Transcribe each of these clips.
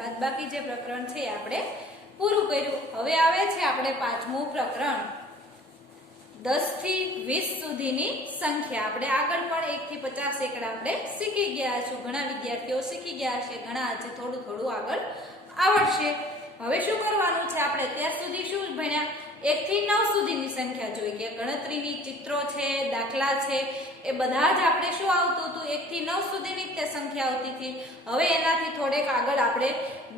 બાદબાકી જે પ્રકરણ છે એ આપણે પૂરું કર્યું। હવે આવે છે આપણે પાંચમું પ્રકરણ 10 થી 20 સુધીની સંખ્યા। આપણે આગળ પણ 1 થી 50 સેંકડા આપણે શીખી ગયા છો। ઘણા વિદ્યાર્થીઓ શીખી ગયા છે, ઘણા આજે થોડું થોડું આગળ આવડશે। હવે શું કરવાનું છે? આપણે અત્યાર સુધી શું ભણ્યા? 1 થી 9 સુધીની સંખ્યા જોઈ કે ગણતરીની ચિત્રો છે, દાખલા છે, એ બધા જ આપણે શું આવતું હતું? 1 થી 9 સુધીની તે સંખ્યા આવતી હતી। હવે એનાથી થોડેક આગળ આપણે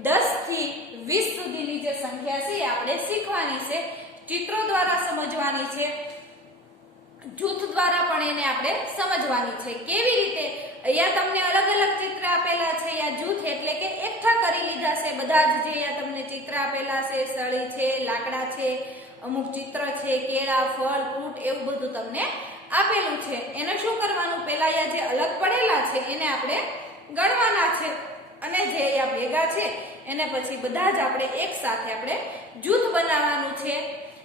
10 થી 20 સુધીની જે સંખ્યા છે એ આપણે શીખવાની છે, ચિત્રો દ્વારા સમજવાની છે, જૂથ દ્વારા પણ એને આપણે સમજવાની છે। કેવી રીતે? અહીંયા તમને અલગ અલગ ચિત્ર આપેલા છે। અહીંયા જૂથ એટલે કે એકઠા કરી લીધા છે બધા જ જે અહીંયા તમને ચિત્ર આપેલા છે, સળી છે, લાકડા છે, અમુક ચિત્ર છે, કેળા, ફળ, ફ્રૂટ, એવું બધું તમને આપેલું છે। એને શું કરવાનું? પહેલા અહીંયા જે અલગ પડેલા છે એને આપણે ગણવાના છે અને જે અહીંયા ભેગા છે એને પછી બધા જ આપણે એક સાથે આપણે જૂથ બનાવવાનું છે।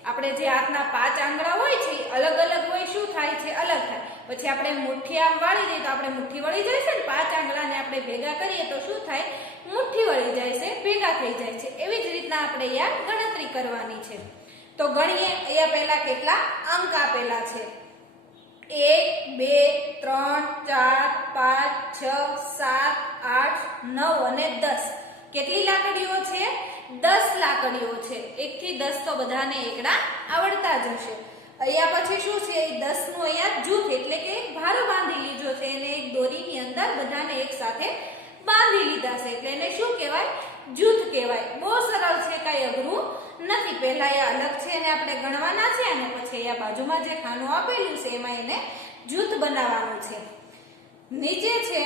આપણે જે હાથના 5 આંગળા હોય છે અલગ અલગ હોય, શું થાય છે? અલગ થાય। પછી આપણે મુઠ્ઠી આમ વાળી દઈએ તો આપણે મુઠ્ઠી વળી જાય છે ને, 5 આંગળાને આપણે ભેગા કરીએ તો શું થાય? મુઠ્ઠી વળી જાય છે, ભેગા થઈ જાય છે। એવી જ રીતના આપણે અહીંયા ગણતરી કરવાની છે। તો ગણીએ। અહીંયા પહેલા કેટલા અંક આપેલા છે? 1 2 3 4 5 6 7 8 9 અને 10। કેટલી લાકડીઓ છે? 10 લાકડીઓ છે। 1 થી 10 તો બધાને એકડા આવડતા જ હશે। અહીંયા પછી શું છે? 10 નું અહીંયા જૂથ એટલે કે ભારો બાંધી લીધો છે, એને એક દોરીની અંદર બધાને એક સાથે બાંધી લીધા છે એટલે એને શું કહેવાય? જૂથ કહેવાય। બહુ સરળ છે, કાંઈ અઘરું નથી। પહેલા એ અલગ છે એને આપણે ગણવાના છે અને પછી અહીંયા બાજુમાં જે ખાનું આપેલું છે એમાં એને જૂથ બનાવવાનું છે। નીચે છે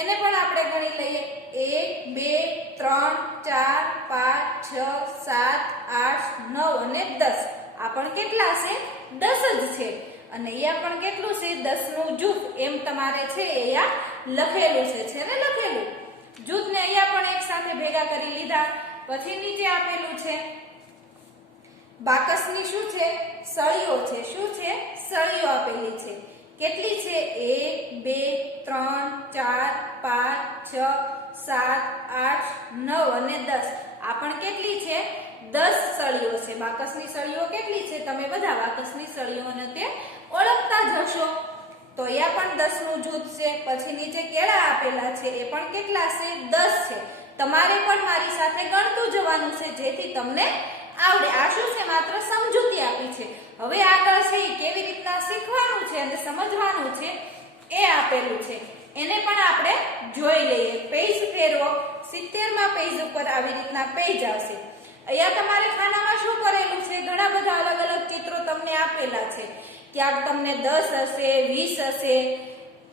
એને પણ આપણે ગણી લઈએ। 1 2 3 4 5 6 7 8 9 અને 10। આ પણ કેટલા છે? 10 જ છે। અને અહીંયા પણ કેટલું છે? 10 નું જૂથ એમ તમારે છે અહીંયા લખેલું છે ને લખેલું જૂથને અહીંયા પણ એક સાથે ભેગા કરી લીધા। પછી નીચે આપેલું છે બાકસની શું છે? સળીઓ છે। શું છે? સળીઓ આપેલી છે। કેટલી છે? 1 2 3 4 5 6 7 8 9 અને 10। આ પણ કેટલી છે? 10 સળીઓ છે। બાકસની સળીઓ કેટલી છે? તમે બધા બાકસની સળીઓને તે ઓળખતા જ હશો। તો અહીંયા પણ 10 નું જૂથ છે। પછી નીચે કેળા આપેલા છે, એ પણ કેટલા છે? 10 છે। તમારે પણ મારી સાથે ગણતું જવાનું છે જેથી તમને આવડે। આ શું છે? માત્ર સમજૂતી આપી છે। હવે આગળ છે એ કેવી રીતના શીખવાનું છે અને સમજવાનું છે એ આપેલું છે, એને પણ આપણે જોઈ લઈએ। પેજ ફેરવો। 70મા પેજ ઉપર આવી રીતના પેજ આવશે। અહીંયા તમારે ખાનામાં શું કરેલું છે? ઘણા બધા અલગ અલગ ચિત્રો તમને આપેલા છે। ક્યાંક તમને 10 હશે, 20 હશે,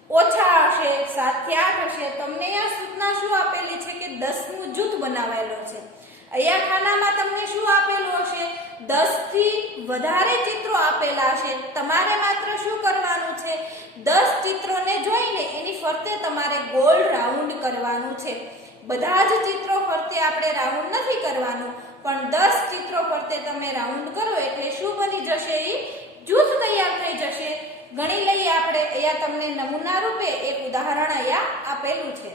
ઓછા હશે, 7 થી 8 હશે। તમને અહીંયા સૂચના શું આપેલી છે કે 10 નું જૂથ બનાવેલું છે। અહીંયા ખાનામાં તમને શું આપેલું હશે? 10 થી વધારે ચિત્રો આપેલા છે। તમારે માત્ર શું કરવાનું છે? 10 ચિત્રોને જોઈને એની ફરતે તમારે ગોળ રાઉન્ડ કરવાનું છે। બધા જ ચિત્રો ફરતે આપણે રાઉન્ડ નથી કરવાનું, પણ 10 ચિત્રો ફરતે તમે રાઉન્ડ કરો એટલે શું બની જશે? એ જૂથ તૈયાર થઈ જશે। ગણી લઈએ આપણે। અહીંયા તમને નમૂના રૂપે એક ઉદાહરણ અહીંયા આપેલું છે।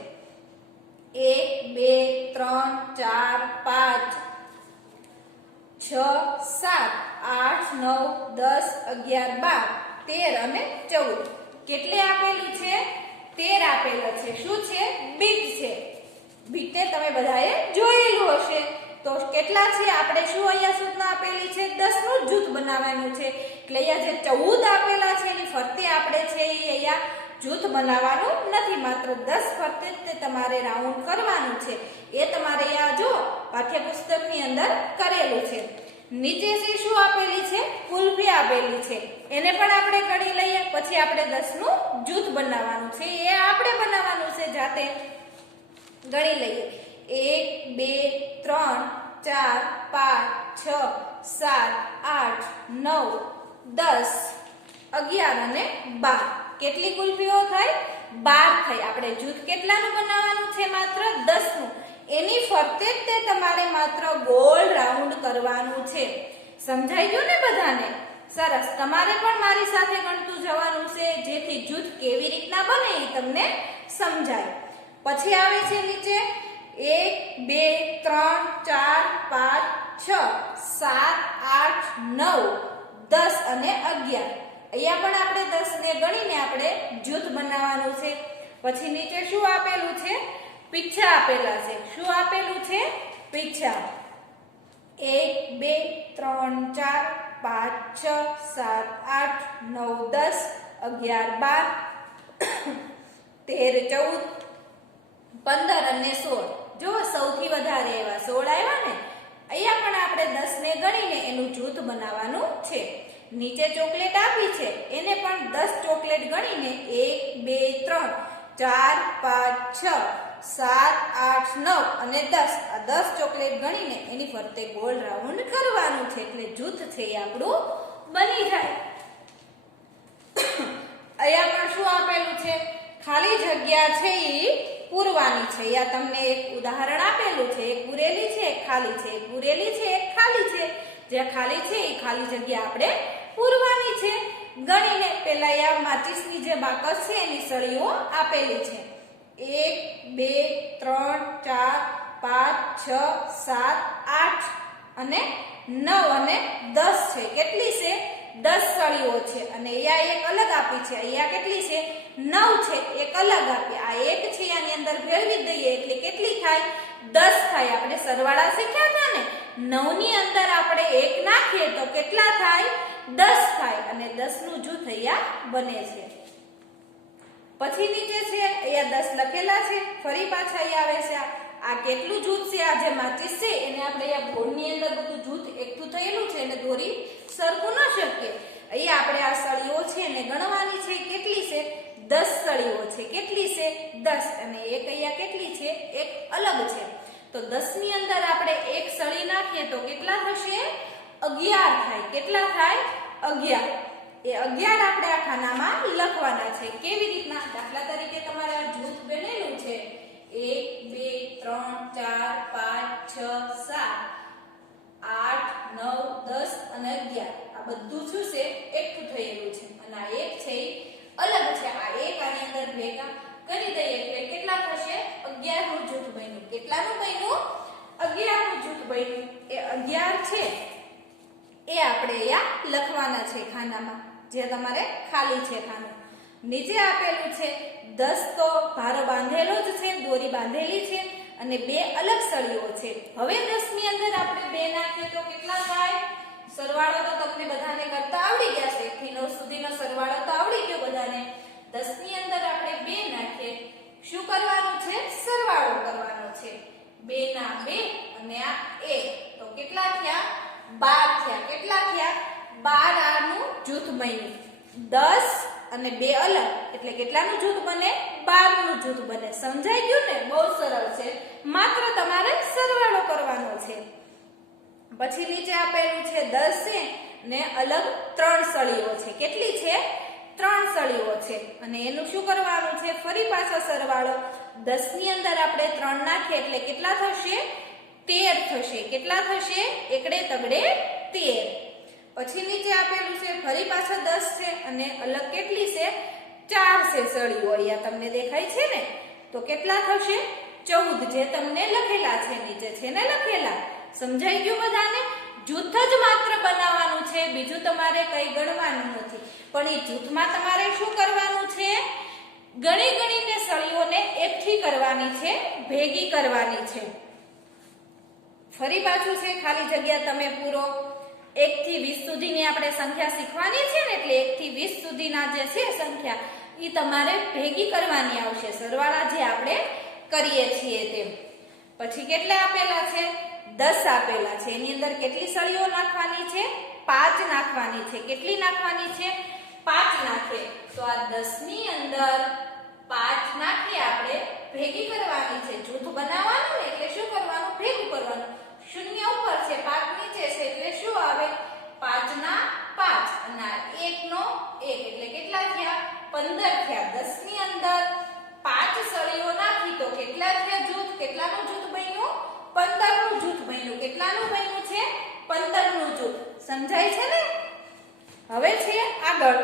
1 2 3 4 5 6 7 8 9 10 11 12 13 અને 14। કેટલે આપેલું છે? 13 આપેલો છે। શું છે? બીટ છે। બીટને તમે બધાએ જોયેલું હશે। તો કેટલા છે? આપણે શું અહીંયા સૂચના આપેલી છે? 10 નું જૂથ બનાવવાનું છે। એટલે અહીંયા જે 14 આપેલા છે એની ફરતે આપણે છે એ અહીંયા જૂથ બનાવવાનું નથી, માત્ર 10 ફરતે જ તે તમારે રાઉન્ડ કરવાનું છે। એ તમારે અહીંયા જો પાઠ્યપુસ્તકની અંદર કરેલું છે। નીચે છે શું આપેલી છે? કુલ્ફી આપેલી છે, એને પણ આપણે ગણી લઈએ। પછી આપણે 10 નું જૂથ બનાવવાનું છે, એ આપણે બનાવવાનું છે જાતે। ગણી લઈએ। 1 2 3 4 5 6 7 8 9 10 11 અને 12। કેટલી કુલ્ફીઓ થઈ? 12 થઈ। આપણે જૂથ કેટલાનું બનાવવાનું છે? માત્ર 10 નું। એની ફરતે જ તે તમારે માત્ર ગોળ રાઉન્ડ કરવાનું છે। સમજાઈ ગયું ને બધાને? સરસ। તમારે પણ મારી સાથે ગણતું જવાનું છે જેથી જૂથ કેવી રીતના બને એ તમને સમજાય। પછી આવે છે નીચે 1 2 3 4 5 6 7 8 9 10 અને 11. અહીંયા પણ આપણે 10 ને ગણીને આપણે જૂથ બનાવવાનું છે. પછી નીચે શું આપેલું છે? પીછા આપેલા છે. શું આપેલું છે? પીછા. 1 2 3 4 5 6 7 8 9 10 11 12 13 14 15 અને 16. જો સૌથી વધારે એવા 16 આવ્યા ને. અહીંયા પણ આપણે 10 ને ગણીને એનું જૂથ બનાવવાનું છે. નીચે ચોકલેટ આપી છે એને પણ 10 ચોકલેટ ગણીને 1 2 3 4 5 6 7 8 9 અને 10. આ 10 ચોકલેટ ગણીને એની ફરતે ગોળ રાઉન્ડ કરવાનું છે એટલે જૂથ છે એ આપણું બની જાય. અહીંયા પણ શું આપેલું છે? ખાલી જગ્યા છે એ પૂરવાની છે. અહીંયા તમને એક ઉદાહરણ આપેલું છે. એક પૂરેલી છે, એક ખાલી છે. એક પૂરેલી છે, એક ખાલી છે. જે ખાલી છે એ ખાલી જગ્યા આપણે પૂરવાની છે. ગણીને પેલા અહીંયા માચીસની જે બાકસ છે એની સળીઓ આપેલી છે. 1 2 3 4 5 6 7 8 અને 9 અને 10 છે. કેટલી છે? 10 સળીઓ છે. અને અહીંયા એક અલગ આપી છે. અહીંયા કેટલી છે? 9 છે. એક અલગ આપી. આ એક છે આની અંદર ભેળવી દઈએ એટલે કેટલી થાય? 10 થાય. આપણે સરવાળા શીખ્યા હતા ને. 9 ની અંદર આપણે 1 નાખીએ તો કેટલા થાય? 10 થાય. અને 10 નું જૂથ અહીંયા બને છે. પછી નીચે છે અહીંયા 10 લખેલા છે. ફરી પાછા અહીંયા આવે છે આ કેટલું જૂથ છે? આ જે માચીસ છે એને આપણે અહીંયા બોર્ડની અંદર બધું જૂથ એકઠું થયેલું છે એટલે દોરી સરખું ન શકીએ. અહીંયા આપણે આ સળીઓ છે એને ગણવાની છે. કેટલી છે? 10 સળીઓ છે. કેટલી છે? 10. અને એક અહીંયા કેટલી છે? એક અલગ છે. તો 10 ની અંદર આપણે એક સળી નાખીએ તો કેટલા થશે? 11 થાય. કેટલા થાય? 11. એ 11 આપણે આ ખાનામાં લખવાના છે. કેવી રીતના? દાખલા તરીકે તમારે આ જૂથ બનેલું છે 1 2 3 4 5 6 7 8 9 10 અને 11. આ બધું શું છે? એકઠું થયેલું છે. અને આ એક છે અલગ છે. આ એક આની અંદર ભેગા કરી દઈએ એટલે કેટલા થશે? 11 નું જૂથ બન્યું. કેટલાનું બન્યું? 11 નું જૂથ બન્યું. એ 11 છે એ આપણે અહીંયા લખવાના છે ખાનામાં. જે તમારે ખાલી છે ખાનું. નીચે આપેલું છે 10 તો ભારો બાંધેલો જ છે, દોરી બાંધેલી છે અને 2 અલગ સળીઓ છે. હવે 10 ની અંદર આપણે 2 નાખીએ તો કેટલા થાય? સરવાળો તો તમને બધાને કરતા આવડી ગયા છે. 1 થી 9 સુધીનો સરવાળો તો આવડી ગયો બધાને. 10 ની અંદર આપણે 2 નાખીએ. શું કરવાનું છે? સરવાળો કરવાનો છે. 2 ના 2 અને આ 1 તો કેટલા થયા? 12 થયા. કેટલા થયા? 12 આનું જૂથ બન્યું. 10 અને 2 અલગ એટલે કેટલાનું જૂથ બને? 12 નું જૂથ બને. સમજાઈ ગયું ને? બહુ સરળ છે. માત્ર તમારે સરવાળો કરવાનો છે. પછી નીચે આપેલું છે 10 છે ને અલગ 3 સળીઓ છે. કેટલી છે? 3 સળીઓ છે. અને એનું શું કરવાનું છે? ફરી પાછો સરવાળો. 10 ની અંદર આપણે 3 નાખીએ એટલે કેટલા થશે? 13 થશે. કેટલા થશે? એકડે તગડે 13. પછી નીચે આપેલું છે ફરી પાછા 10 છે અને અલગ કેટલી છે? 4 છે સળીઓ. અહીંયા તમને દેખાય છે ને? તો કેટલા થશે? 14. જે તમને લખેલા છે નીચે છે ને લખેલા. સમજાઈ ગયું બધાને? જૂથ જ માત્ર બનાવવાનું છે. બીજું તમારે કઈ ગણવાનું નથી. પણ એ જૂથમાં તમારે શું કરવાનું છે? ગણી ગણીને સળીઓને એકઠી કરવાની છે, ભેગી કરવાની છે. ફરી પાછું છે ખાલી જગ્યા તમે પૂરો. 1 થી 20 સુધીની આપણે સંખ્યા શીખવાની છે ને એટલે 1 થી 20 સુધીના જે છે સંખ્યા એ તમારે ભેગી કરવાની આવશે. સરવાળા જે આપણે કરીએ છીએ તેમ. પછી કેટલા આપેલા છે? 10 આપેલા છે. એની અંદર કેટલી સળીઓ નાખવાની છે? 5 નાખવાની છે. કેટલી નાખવાની છે? 5 નાખે. તો આ 10 ની અંદર 5 નાખી આપણે ભેગી કરવાની છે. જૂથ બનાવવાનું ને એટલે શું કરવાનું? ભેગું કરવાનું. 0 ઉપર છે, 5 નીચે છે એટલે શું આવે? 5 ના 5 અને 1 નો 1 એટલે કેટલા થયા? 15 થયા. 10 ની અંદર 5 સળીઓ નાખી તો કેટલા થયા જૂથ? કેટલાનું જૂથ બન્યું? 15 નું જૂથ બન્યું. કેટલાનું બન્યું છે? 15 નું જૂથ. સમજાય છે ને? હવે છે આગળ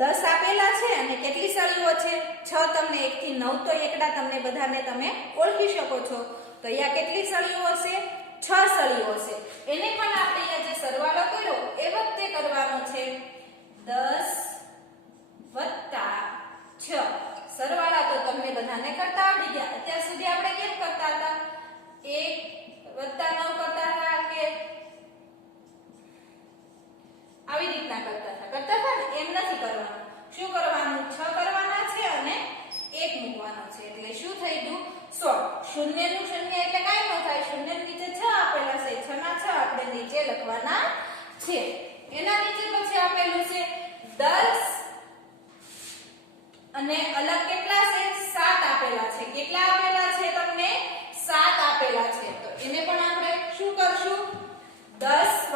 10 આપેલા છે અને કેટલી સળીઓ છે 6 તમને 1 થી 9 તો એકડા તમને બધાને તમે ઓળખી શકો છો તો અહીંયા કેટલી સળીઓ હશે 6 સળીઓ છે એને પણ આપણે અહીંયા જે સરવાળો કર્યો એ વખતે કરવાનો છે 10 + 6 સરવાળા તો તમને બધાને કરતા આવડી ગયા અત્યાર સુધી આપણે કેમ કરતા હતા 1 + 9 કરતા હતા કે આવી રીતના કરતા હતા ને એમ નથી કરવાનું શું કરવાનું 6 કરવાના છે અને 1 મૂકવાનો છે એટલે શું થઈ ગયું 100 શૂન્ય નું શૂન્ય એટલે કાઈ ન થાય શૂન્ય નીચે 6 આપેલા છે 6 ના 6 આપણે નીચે લખવાના છે એના નીચે પછી આપેલું છે 10 અને અલગ કેટલા છે 7 આપેલા છે કેટલા આપેલા છે તમને 7 આપેલા છે તો એને પણ આપણે શું કરશું 10 +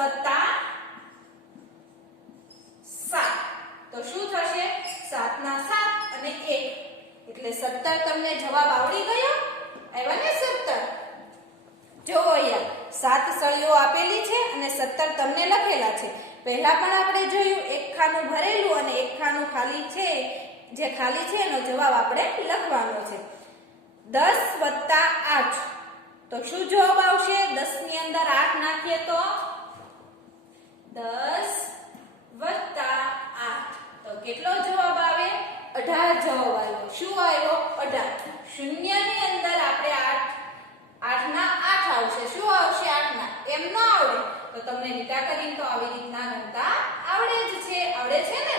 7 તો શું થશે 7 ના 7 અને 1 એટલે 17 તમને જવાબ આવડી ગયો આવ્યા ને 17 જો અહીંયા 7 સળીઓ આપેલી છે અને 17 તમને લખેલા છે પહેલા પણ આપણે જોયું એક ખાનું ભરેલું અને એક ખાનું ખાલી છે જે ખાલી છે એનો જવાબ આપણે લખવાનો છે 10 + 8 તો શું જવાબ આવશે 10 ની અંદર 8 નાખીએ તો 10 + 8 તો કેટલો જવાબ આવે 18 જવાબ આવ્યો શું આવ્યો 18 શૂન્ય ની અંદર આપણે 8 ના 8 આવશે શું આવશે 8 ના એમ ન આવડે તો તમને લીટા કરીને તો આવી રીતના ગણતા આવડે છે ને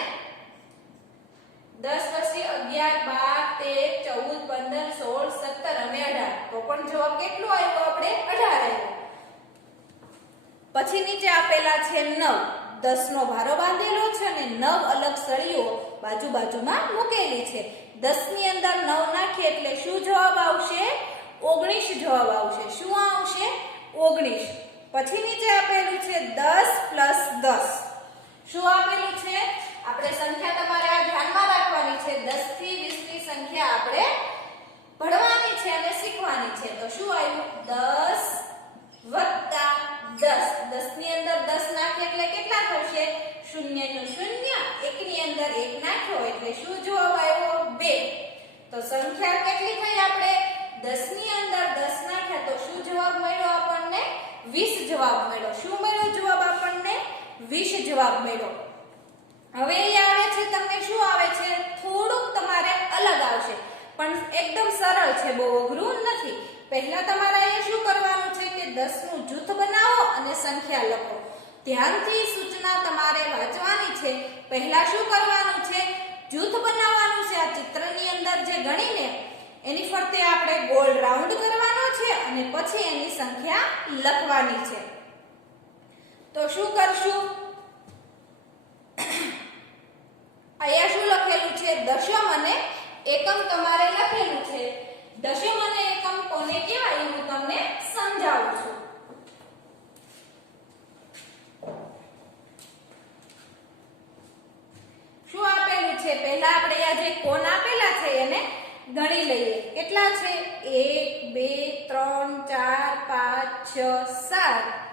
10 પછી 11 12 13 14 15 16 17 અને 18 તો પણ જવાબ કેટલો આવ્યો આપણે 18 આવ્યો પછી નીચે આપેલા છે 9 10 નો ભારો બાંધેલો છે અને 9 અલગ સળીઓ બાજુમાં મૂકેલી છે 10 ની અંદર 9 નાખીએ એટલે શું જવાબ આવશે 19 જવાબ આવશે શું આવશે 19 પછી નીચે આપેલું છે 10 + 10 શું આપેલું છે આપણે સંખ્યા તમારે આ ધ્યાનમાં રાખવાની છે 10 થી 20 ની સંખ્યા આપણે ભણવાની છે અને શીખવાની છે તો શું આવ્યું 10 + 10 10 ની અંદર 10 નાખીએ એટલે કેટલા થશે શૂન્ય નું શૂન્ય 1 ની અંદર 1 નાખ્યો એટલે શું જવાબ આવ્યો 2 તો સંખ્યા કેટલી થઈ આપણે 10 ની અંદર 10 નાખ્યા તો શું જવાબ મળ્યો આપણને 20 જવાબ મળ્યો શું મળ્યો જવાબ આપણને 20 જવાબ મળ્યો હવે એ આવે છે તમને શું આવે છે થોડુંક તમારે અલગ આવશે પણ એકદમ સરળ છે બહુ અઘરું નથી પહેલા તમારે એ શું કરવાનું છે કે 10 નું જૂથ બનાવો અને સંખ્યા લખો ધ્યાનથી સૂચના તમારે વાંચવાની છે પહેલા શું કરવાનું છે જૂથ બનાવવાનું છે આ ચિત્રની અંદર જે ગણીને એની ફરતે આપણે ગોળ રાઉન્ડ કરવાનો છે અને પછી એની સંખ્યા લખવાની છે તો શું કરશું અહીંયા શું લખેલું છે દશમ અને એકમ તમારે લખેલું છે દશમ અને એકમ કોને કહેવાય હું તમને સમજાવું છું શું આપેલું છે પહેલા આપણે આ જે કોણ આપેલા છે એને ગણી લઈએ કેટલા છે 1 2 3 4 5 6 7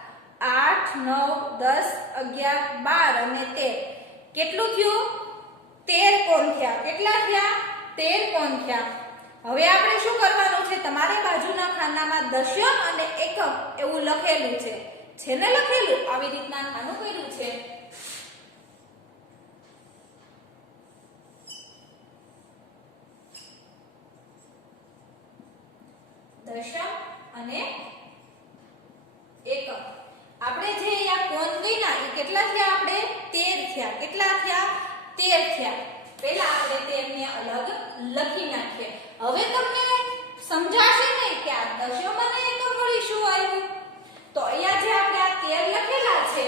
8 9 10 11 12 અને 13 કેટલું થયું 13 કોણ થયા કેટલા થયા 13 કોણ થયા હવે આપણે શું કરવાનું છે તમારે બાજુના ખાનામાં દશમ અને એકમ એવું લખેલું છે ને લખેલું આવી રીતના ખાનું કર્યું છે દશમ અને એકમ આપણે જે અહીંયા કોણ ગણ્યા એ કેટલા થયા આપણે 13 થયા કેટલા થયા 13 થયા પહેલા આપણે 13 ને અલગ લખી નાખીએ હવે તમને સમજાશે નહીં કે આ દશમ અને એકમ વળી શું આવ્યું તો અહીંયા જે આપણે આ 13 લખેલા છે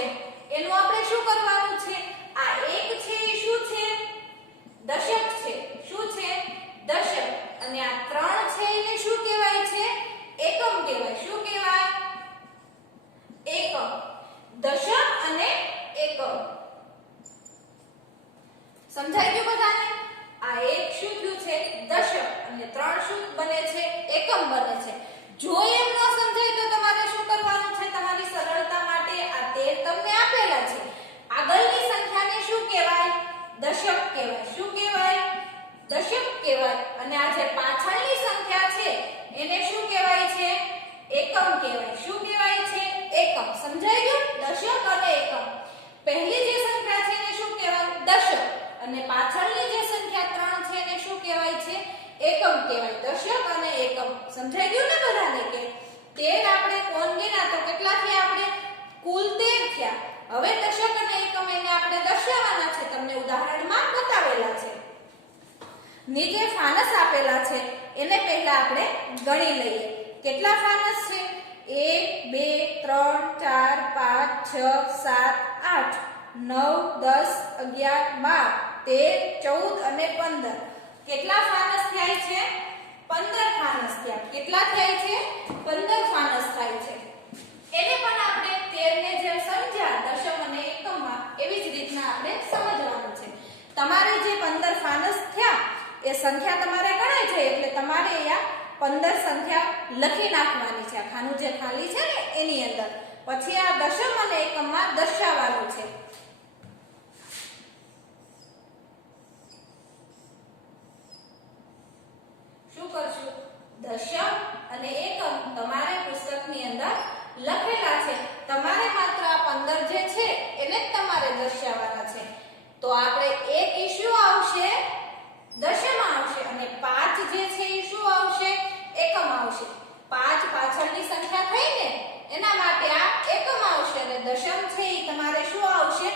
એનું આપણે શું કરવાનું છે આ 1 છે એ શું છે દશક છે શું છે દશક અને આ 3 છે એને શું કહેવાય છે એકમ કહેવાય શું કહેવાય એકમ દશક અને એકમ સમજાઈ ગયું બધાને આ 1 શું થયું છે દશક અને 3 શું બને છે એકમ બને છે 13 આપણે કોણ ગણ્યા તો કેટલા થયા આપણે કુલ 13 થયા. હવે દશક અને એકમ એને આપણે દર્શાવવાના છે, તમને ઉદાહરણમાં બતાવેલા છે. નીચે ફાનસ આપેલા છે એને પહેલા આપણે ગણી લઈએ. કેટલા ફાનસ છે? 1 2 3 4 5 6 7 8 9 10 11 12 13 14 અને 15. કેટલા ફાનસ થાય છે? 15 ફાનસ થયા. કેટલા થાય છે? 15 ફાનસ થાય છે. એને પણ આપણે 13 ને જેમ સમજ્યા દશમ અને એકમમાં એવી જ રીતના આપણે સમજવાનું છે. તમારે જે 15 ફાનસ થયા એ સંખ્યા તમારે ગણાય છે એટલે તમારે અહીંયા 15 સંખ્યા લખી નાખવાની છે. આ ખાનું જે ખાલી છે ને એની અંદર. પછી આ દશમ અને એકમમાં દર્શાવવાનું છે. શું કરશું? દશમ અને એકમ તમારે પુસ્તકની અંદર લખેલા છે. તમારે માત્ર આ 15 જે છે એને જ તમારે દર્શાવવાના છે. તો આપણે એક ઈશ્યુ આવશે દશમ આવશે અને 5 જે છે એ શું આવશે? એકમ આવશે. 5 પાછળની સંખ્યા થઈ ને એના માટે આ એકમ આવશે અને દશમ છે એ તમારે શું આવશે?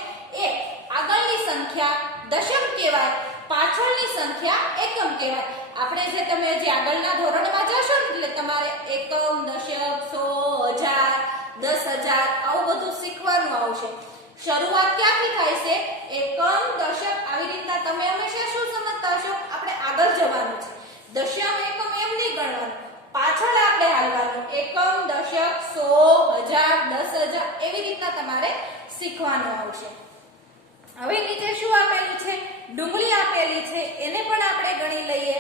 1. આગળની સંખ્યા દશમ કહેવાય, પાછળની સંખ્યા એકમ કહેવાય. આપણે જે તમે જે આગળના ધોરણમાં જશો ને એટલે તમારે એકમ, દશક, 100, 1000, 10000 આવું બધું શીખવાનું આવશે. શરૂઆત ક્યાંથી થાય છે? એકમ, દશક આવી રીતના તમે હંમેશા શું સમજતા હશો? આપણે આગળ જવાનું છે. દશમ એકમ એમ નહીં ગણવાનું, પાછળ આપણે હાલવાનું. એકમ, દશક, 100, 1000, 10000 એવી રીતના તમારે શીખવાનું આવશે. હવે નીચે શું આપેલું છે? ડુંગળી આપેલી છે એને પણ આપણે ગણી લઈએ.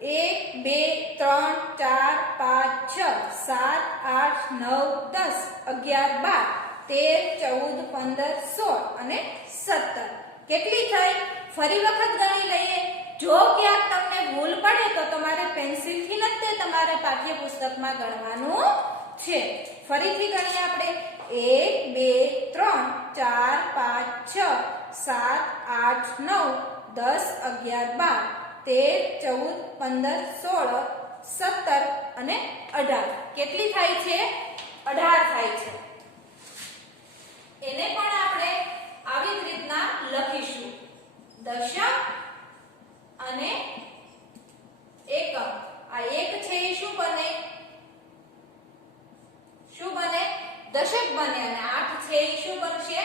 1 2 3 4 5 6 7 8 9 10 11 12 13 14 15 16 અને 17. કેટલી થઈ? ફરી વખત ગણી લઈએ. જો ક્યાંક તમને ભૂલ પડે તો તમારે પેન્સિલથી જ તે તમારે પાઠ્યપુસ્તકમાં ગણવાનું છે. ફરીથી ગણીએ આપણે. 1 2 3 4 5 6 7 8 9 10 11 12 13 14 15 16 17 અને 18. કેટલી થાય છે? 18 થાય છે. એને પણ આપણે આવી જ રીતના લખીશું. દશમ અને એકમ. આ એક છે એ શું બને? શું બને? દશક બને. અને 8 છે એ શું બનશે?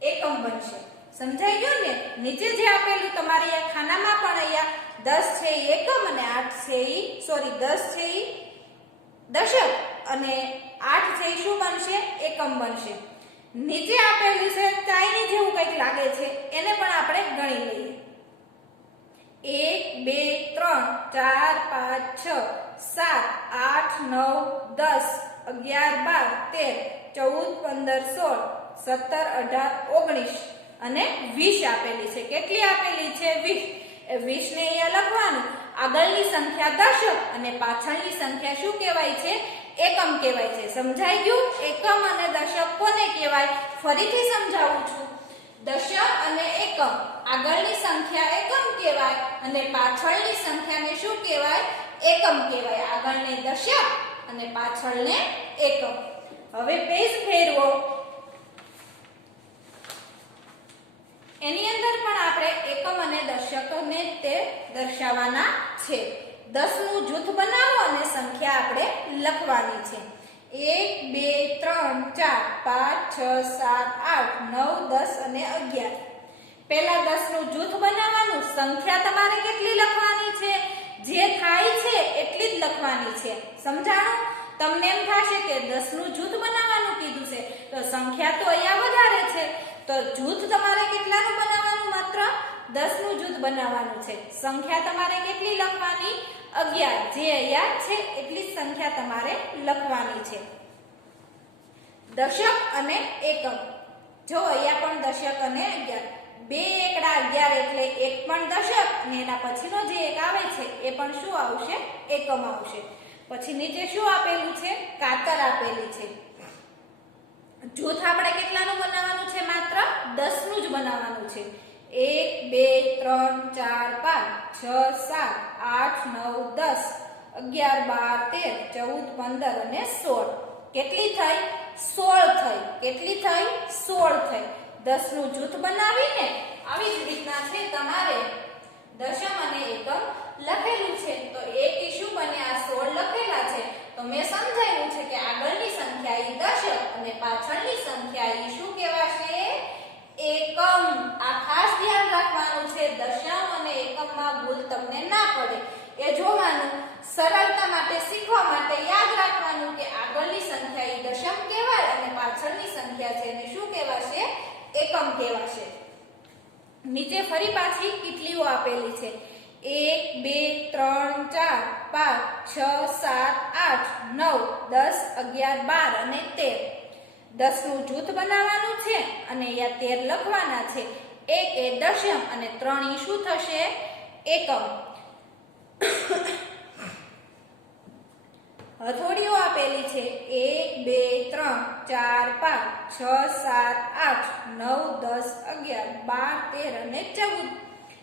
એકમ બનશે. સમજાઈ ગયું ને? નીચે જે આપેલું તમારે આ ખાનામાં પણ અહીંયા 10 છે એ એકમ અને 8 છે એ 10 છે એ દશક અને 8 છે એ શું બનશે? એકમ બનશે. નીચે આપેલું છે ચાઈની જેવું કંઈક લાગે છે એને પણ આપણે ગણી લઈએ. 1 2 3 4 5 6 7 8 9 10 11 12 13 14 15 16 17 18 19 અને 20 આપેલી છે. કેટલી આપેલી છે? 20. એ 20 ને અહીંયા લખવાનું. આગળની સંખ્યા દશક અને પાછળની સંખ્યા શું કહેવાય છે? એકમ કહેવાય છે. સમજાઈ ગયું? એકમ અને દશક કોને કહેવાય? ફરીથી સમજાવું છું. દશક અને એકમ આગળની સંખ્યા એકમ કહેવાય અને પાછળની સંખ્યાને શું કહેવાય? એકમ કહેવાય. આગળને દશક અને પાછળને એકમ. હવે પેજ ફેરવો. એની અંદર પણ આપણે એકમ અને દશકને તે દર્શાવવાના છે. 10 નું જૂથ બનાવો અને સંખ્યા આપણે લખવાની છે. 1 2 3 4 5 6 7 8 9 10 અને 11. પહેલા 10 નું જૂથ બનાવવાનું. સંખ્યા તમારે કેટલી લખવાની છે? જે થાય છે એટલી જ લખવાની છે. સમજાણું? તમને એમ થશે કે 10 નું જૂથ બનાવવાનું કીધું છે તો સંખ્યા તો અહીંયા વધારે છે, તો જૂથ તમારે કેટલાનું બનાવવાનું? માત્ર 10 નું જૂથ બનાવવાનું છે. સંખ્યા તમારે કેટલી લખવાની? 11. જે અહીંયા છે એટલી જ સંખ્યા તમારે લખવાની છે. દશક અને એકમ. જો અહીંયા પણ દશક અને 11. 2 એકડા 11 એટલે એક પણ દશક અને એના પછીનો જે એક આવે છે એ પણ શું આવશે? એકમ આવશે. પછી નીચે શું આપેલું છે? કાતર આપેલી છે. જૂથ આપણે કેટલાનું બનાવવાનું છે? માત્ર 10 નું જ બનાવવાનું છે. 1 2 3 4 5 6 7 8 9 10 11, 12, 13, 14, 15 અને 16. કેટલી થઈ? 16 થઈ. કેટલી થઈ? 16 થઈ. 10 નું જૂથ બનાવીને આવી જ રીતના છે તમારે દશમ અને એકમ લખેલું છે. તો એક શું બને? આ 16 લખેલા છે. તો મેં સમજાવ્યું છે કે આગળની સંખ્યા ઈ દશક અને પાછળની સંખ્યા ઈ શું કહેવાશે? એકમ. આ ખાસ ધ્યાન રાખવાનું છે. દશમ અને એકમમાં ભૂલ તમને ના પડે એ જોવાનું. સરળતા માટે, શીખવા માટે યાદ રાખવાનું કે આગળની સંખ્યા ઈ દશમ કહેવાય અને પાછળની સંખ્યા છે એને શું કહેવાશે? એકમ કહેવાશે. નીચે ફરી પાછી કીટલીઓ આપેલી છે. 1, 2, 3, 4, 5, 6, 7, 8, 9, 10, 11, 12 અને 13. 10 નું જૂથ બનાવવાનું છે અને અહીંયા 13 લખવાના છે. 1 એ દશમ અને 3 ઈ શું થશે? એકમ. હથોડીઓ આપેલી છે. 1, 2, 3, 4, 5, 6, 7, 8, 9, 10, 11, 12, 13 અને 14.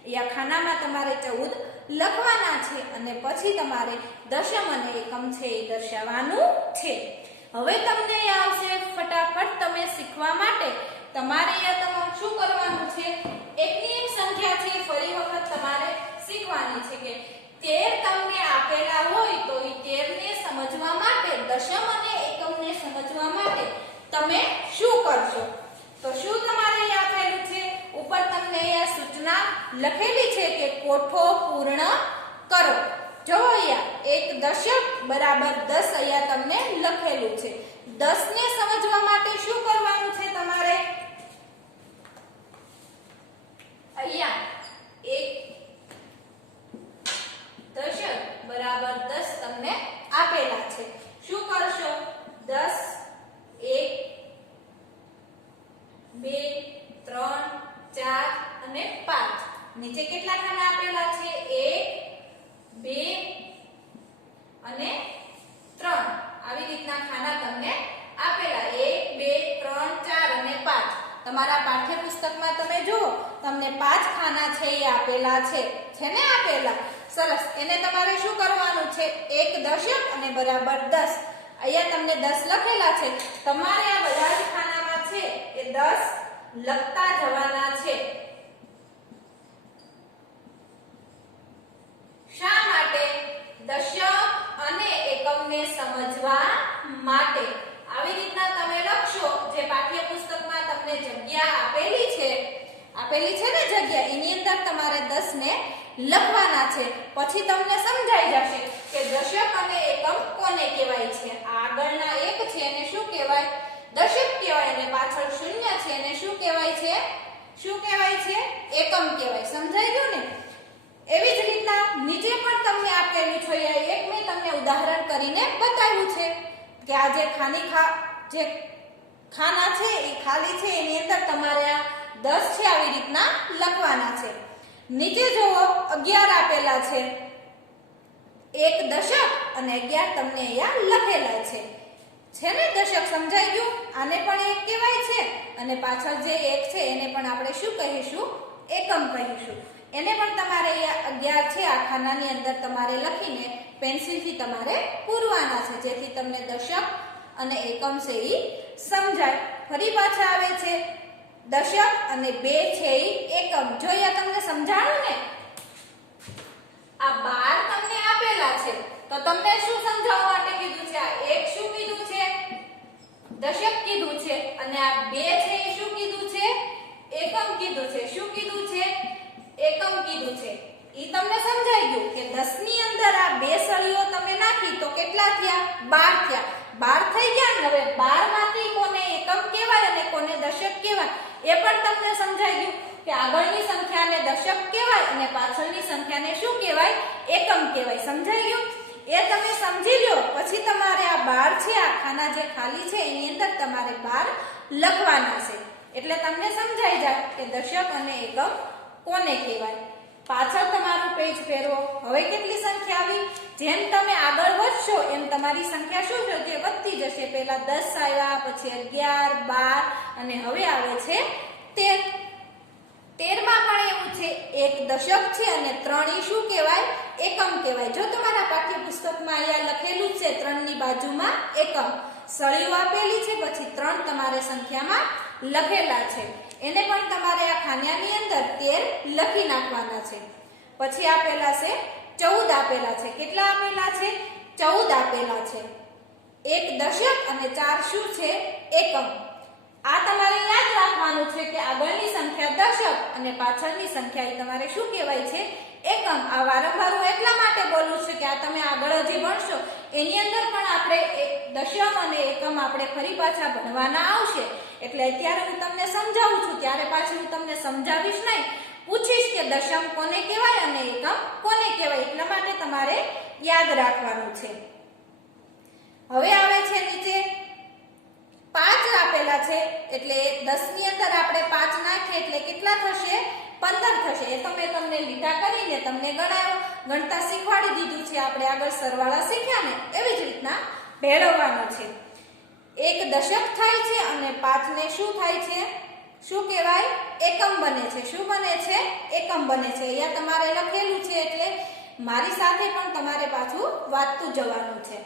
અહીંયા ખાનામાં તમારે 14 લખવાના છે અને પછી તમારે દશમ અને એકમ છે એ દર્શાવવાનું છે. હવે તમને આવશે ફટાફટ તમે શીખવા માટે તમારે અહીંયા શું કરવાનું છે? એકની એક સંખ્યા છે ફરી વખત તમારે શીખવાની છે કે 13 તમને આપેલા હોય તો એ 13 ને સમજવા માટે, દશમ અને એકમને સમજવા માટે તમે શું કરશો? તો શું તમારે અહીંયા આપેલું છે? ઉપર તમને અહીંયા સૂચના લખેલી છે કે કોઠો પૂર્ણ કરો. જો અહીંયા એક દશક બરાબર 10 અહીંયા તમને લખેલું છે. 10 ને સમજવા માટે શું કરવાનું છે તમારે? અહીંયા એક દશક બરાબર 10 તમને આપેલા છે. શું કરશો? 10, 1, 2, 3, 4 અને 5. નીચે કેટલા ખાના આપેલા છે? 1, 2 અને 3. આવી રીતના ખાના તમને આપેલા 1, 2, 3, 4 અને 5. તમારા પાઠ્યપુસ્તકમાં તમે જુઓ તમને 5 ખાના છે એ આપેલા છે. છે ને આપેલા? સરસ. એને તમારે શું કરવાનું છે? એક દશક અને બરાબર 10. અહીંયા તમને 10 લખેલા છે. તમારે આ બધા જ ખાનામાં છે એ 10 લખતા જવાના છે. શા માટે? દશક અને એકમને સમજવા માટે. આવી રીતના તમે લખશો. જે પાઠ્યપુસ્તકમાં તમને જગ્યા આપેલી છે ને જગ્યા, એની અંદર તમારે 10 ને લખવાના છે. પછી તમને સમજાઈ જશે કે દશક અને એકમ કોને કહેવાય છે. આગળના 1 છે એને શું કહેવાય? દશક કહેવાય અને પાછળ 0 છે એને શું કહેવાય છે? શું કહેવાય છે? એકમ કહેવાય. સમજાઈ ગયું ને? એવી જ રીતના નીચે પણ તમને આપેલું છે. એક મેં તમને ઉદાહરણ કરીને બતાવ્યું છે કે આ જે ખાના છે એ ખાલી છે એની અંદર તમારે આ 10 છે આવી રીતના લખવાના છે. નીચે જુઓ 11 આપેલા છે. એક દશક અને 11 તમને અહીંયા લખેલા છે. છે ને દશક? સમજાઈ ગયું? આને પણ એક કહેવાય છે અને પાછળ જે 1 છે એને પણ આપણે શું કહીશું? એકમ કહીશું. એને પણ તમારે અહીંયા 11 છે આ ખાનાની અંદર તમારે લખીને પેન્સિલથી તમારે પૂરવાના છે જેથી તમને દશક અને એકમ છે એ સમજાય. ફરી પાછા આવે છે દશક અને 2 છે એ એકમ. જો અહીંયા તમને સમજાણું ને, આ 12 તમને આપેલા છે તો તમને શું સમજાવવા માટે કીધું છે? આ 1 શું કીધું છે? દશક કીધું છે અને આ 2 છે એ શું કીધું છે? એકમ કીધું છે. શું કીધું છે? એકમ કીધું છે. ઈ તમને સમજાઈ ગયું કે 10 ની અંદર આ 2 સળીઓ તમે નાખી તો કેટલા થયા? 12 થયા. 12 થઈ ગયા ને? હવે 12 માંથી કોને એકમ કહેવાય અને કોને દશક કહેવાય એ પણ તમને સમજાઈ ગયું કે આગળની સંખ્યાને દશક કહેવાય અને પાછળની સંખ્યાને શું કહેવાય? એકમ કહેવાય. સમજાઈ ગયું? એ તમે સમજી લ્યો. પછી તમારે આ 12 છે આ ખાના જે ખાલી છે એની અંદર તમારે 12 લખવાના છે. એટલે તમને સમજાઈ જાય કે દશક અને એકમ કોને કહેવાય. પાછળ તમારું પેજ ફેરવો. હવે કેટલી સંખ્યા આવી? જેમ તમે આગળ વધશો એમ તમારી સંખ્યા શું થશે? વધતી જશે. પહેલા 10 આવ્યા, પછી 11, 12 અને હવે આવે છે 13. 13 માં પણ એવું છે છે એક દશક છે અને 3 શું કહેવાય? એકમ કહેવાય. જો તમારા પાઠ્યપુસ્તકમાં અહીંયા લખેલું છે 3 ની બાજુમાં એકમ, સળીઓ આપેલી છે, પછી 3 તમારે સંખ્યામાં લખેલા છે. એને પણ તમારે આ ખાનાની અંદર 13 લખી નાખવાના છે. પછી આપેલા છે 14 આપેલા છે. કેટલા આપેલા છે? 14 આપેલા છે. એક દશક અને 4 શું છે? એકમ. આ તમારે યાદ રાખવાનું છે કે આગળની સંખ્યા દશક અને પાછળની સંખ્યા એ તમારે શું કહેવાય છે? એકમ. આ વારંવાર હું એટલા માટે બોલું છું કે આ તમે આગળ જે ભણશો એની અંદર પણ આપણે દશક અને એકમ આપણે ફરી પાછા ભણવાના આવશે. એટલે અત્યારે હું તમને સમજાવું છું, ત્યારે પાછું હું તમને સમજાવીશ નહીં, પૂછીશ કે દશમ કોને કહેવાય અને એકમ કોને કહેવાય. એટલા માટે તમારે યાદ રાખવાનું છે. હવે આવે છે નીચે 5 આપેલા છે, એટલે 10 ની અંદર આપણે 5 નાખીએ એટલે કેટલા થશે? 15 થશે. એ તો મેં તમને લીટા કરીને તમને ગણતા શીખવાડી દીધું છે. આપણે આગળ સરવાળા શીખ્યા ને એવી જ રીતના ભેળવવાનું છે. એક દશક થાય છે અને 5 ને શું થાય છે? શું કહેવાય? એકમ બને છે. શું બને છે? એકમ બને છે. અહીંયા તમારે લખેલું છે એટલે મારી સાથે પણ તમારે પાછું વાંચતું જવાનું છે.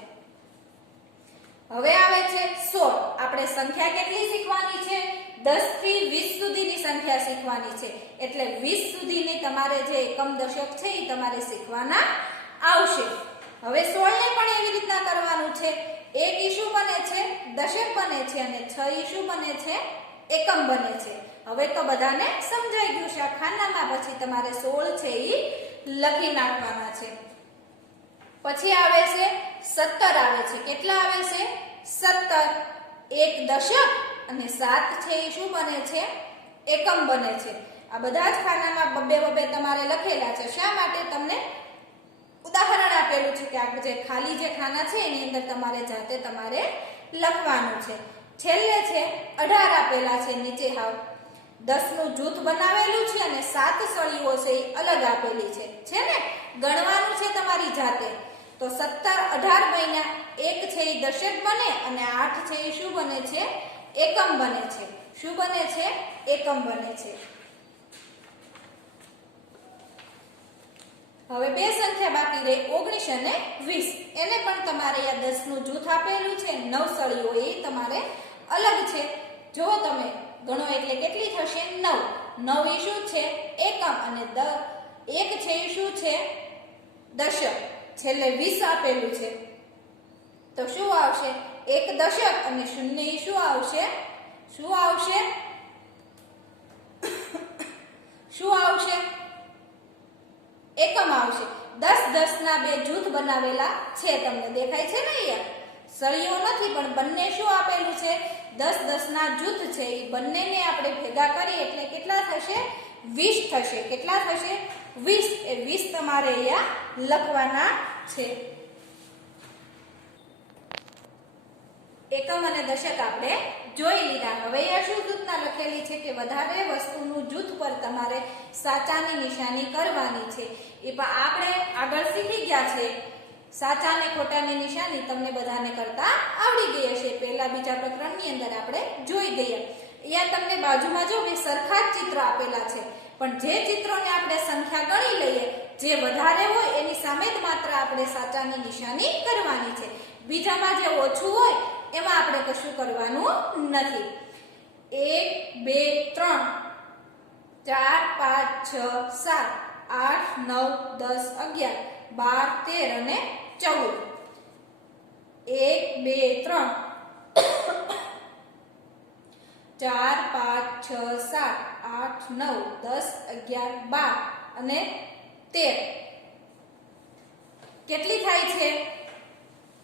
હવે આવે છે 16. આપણે સંખ્યા કેટલી શીખવાની છે? 10 થી 20 સુધીની સંખ્યા શીખવાની છે. એટલે 20 સુધીની તમારે જે એકમ દશક છે એ તમારે શીખવાના આવશે. હવે 16 ને પણ એવી રીતના કરવાનું છે. 1 ઈ શું બને છે? દશક બને છે અને 6 ઈ શું બને છે? એકમ બને છે. હવે તો બધાને સમજાઈ ગયું છે. આ ખાનામાં પછી તમારે 16 છે એ લખી નાખવાના છે. પછી આવે છે 17 આવે છે. કેટલા આવે છે? 17. એક દશક અને 7 છે એ શું બને છે? એકમ બને છે. આ બધા જ ખાનામાં બબ્બે તમારે લખેલા છે. શા માટે? તમને ઉદાહરણ આપેલું છે કે આ જે ખાલી જે ખાના છે એની અંદર તમારે જાતે તમારે લખવાનું છે. છેલ્લે છે 18 આપેલા છે. નીચે હાવ 10 નું જૂથ બનાવેલું છે અને 7 સળીઓ છે એ અલગ આપેલી છે ને? ગણવાનું છે તમારી જાતે. તો 17 18 મહિના 1 છે એ દશક બને અને 8 છે એ શું બને છે? એકમ બને છે. શું બને છે? એકમ બને છે. હવે બે સંખ્યા બાકી રહી 19 અને 20. એને પણ તમારે આ 10 નું જૂથ આપેલું છે, 9 સળીઓ એ તમારે અલગ છે. જો તમે ગણો એટલે કેટલી થશે? 9. 9 એ શું છે? એકમ અને 1 છે એ શું છે? દશક. છેલ્લે 20 આપેલું છે. તો શું આવશે? 1 દશક અને 0 એ શું આવશે? શું આવશે? શું આવશે? એકમ આવશે. 10 10 ના બે જૂથ બનાવેલા છે. તમને દેખાય છે ને? અહીંયા સળીઓ નથી પણ બંને શું આપેલું છે? 10 10 ના જૂથ છે. એ બંનેને આપણે ભેગા કરીએ એટલે કેટલા થશે? 20 થશે. કેટલા થશે? 20. એ 20 તમારે અહીંયા લખવાના છે. એકમ અને દશક આપણે જોઈ લીધા. હવે અહીંયા શું સૂચના લખેલી છે કે વધારે વસ્તુનું જૂથ પર તમારે સાચાની નિશાની કરવાની છે. એ પણ આપણે આગળ શીખી ગયા છે. સાચા અને ખોટાની નિશાની તમને બધાને કરતા આવડી ગઈ હશે. પહેલા બીજા પ્રકરણની અંદર આપણે જોઈ ગયા. અહીંયા તમને બાજુમાં જો કે સરખા જ ચિત્ર આપેલા છે, પણ જે ચિત્રોને આપણે સંખ્યા ગણી લઈએ, જે વધારે હોય એની સામે જ માત્ર આપણે સાચાની નિશાની કરવાની છે. બીજામાં જે ઓછું હોય એમાં આપણે કશું કરવાનું નથી. 1 2 3 4 5 6 7 8 9 10 11 12 13 અને 14. 1 2 3 4 5 6 7 8 9 10 11 12 અને 13. કેટલી થાય છે?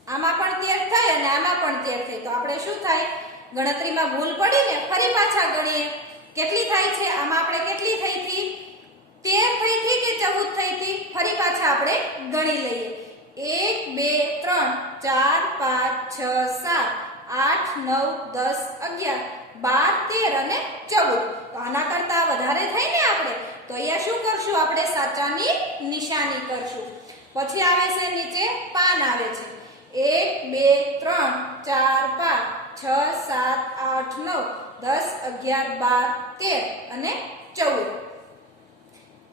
આમાં પણ 13 થાય અને આમાં પણ 13 થાય. તો આપણે શું થાય? ગણતરીમાં ભૂલ પડીને ફરી પાછા ગણીએ. કેટલી થાય છે? આમાં આપણે કેટલી થઈ હતી? 13 થઈ હતી કે 14 થઈ હતી? ફરી પાછા આપણે ગણી લઈએ. 1 2 3 4 5 6 7 8 9 10 11 12 13 અને 14. તો આના કરતા વધારે થઈ ને આપણે, તો અહીંયા શું કરશું? આપણે સાચાની નિશાની કરશું. પછી આવે છે નીચે પાન આવે છે. 1 2 3 4 5 6 7 8 9 10 11 12 13 અને 14.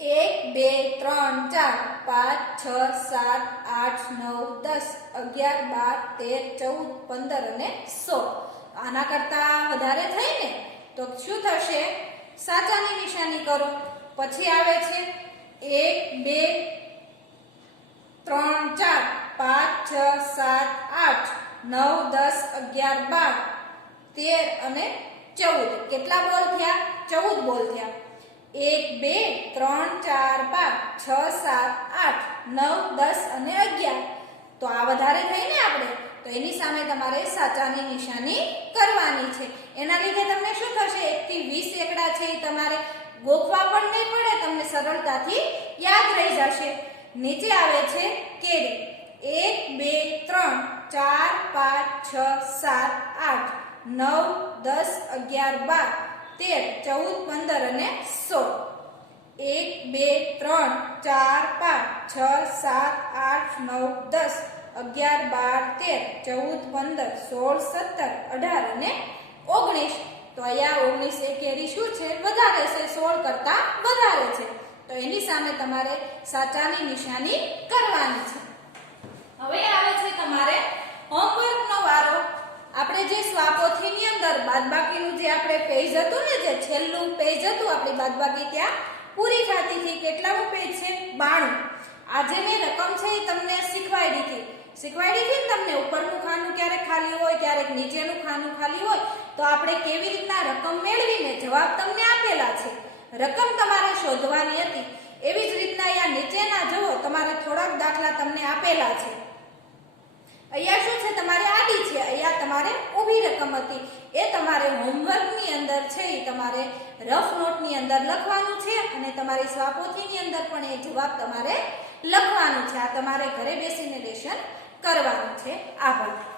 1 2 3 4 5 6 7 8 9 10 11 12 13 14 15 અને 16 આના કરતા વધારે થઈ ને તો શું થશે સાચાની નિશાની કરો પછી આવે છે 1 2 3 4 5 6 7 8 9 10 11 12 13 અને 14 કેટલા બોલ થયા 14 બોલ થયા 1 2 3 4 5 6 7 8 9 10 અને 11 તો આ વધારે થઈ ને આપણે તો એની સામે તમારે સાચાની નિશાની કરવાની છે એના લીધે તમને શું થશે 1 થી 20 એકડા છે એ તમારે ગોખવા પણ નહીં પડે તમને સરળતાથી યાદ રહી જશે નીચે આવે છે કેરી 1 2 3 4 5 6 7 8 9 10 11 12 13 14 15 અને 16 1 2 3 4 5 6 7 8 9 10 11 12 13 14 15 16 17 18 અને 19 તો અહીંયા 19 એ કેરી શું છે વધારે છે 16 કરતા વધારે છે તો એની સામે તમારે સાચાની નિશાની કરવાની છે હવે આવે છે તમારે હોમવર્કનો વારો આપણે જે સ્વાપોથીની અંદર બાદબાકીનું જે આપણે પેજ હતું ને જે છેલ્લું પેજ હતું આપણી બાદબાકી ત્યાં પૂરી થતી હતી કેટલામું પેજ છે 92 આજે મેં રકમ છે એ તમને શીખવાડી હતી ને તમને ઉપરનું ખાનું ક્યારેક ખાલી હોય ક્યારેક નીચેનું ખાનું ખાલી હોય તો આપણે કેવી રીતના રકમ મેળવીને જવાબ તમને આપેલા છે રકમ તમારે શોધવાની હતી એવી જ રીતના અહીંયા નીચેના જુઓ તમારે થોડાક દાખલા તમને આપેલા છે અહીંયા શું છે તમારે આડી છે અહીંયા તમારે ઊભી રકમ હતી એ તમારે હોમવર્કની અંદર છે એ તમારે રફ નોટની અંદર લખવાનું છે અને તમારી સ્વાપોથીની અંદર પણ એ જવાબ તમારે લખવાનું છે આ તમારે ઘરે બેસીને લેશન કરવાનું છે આભાર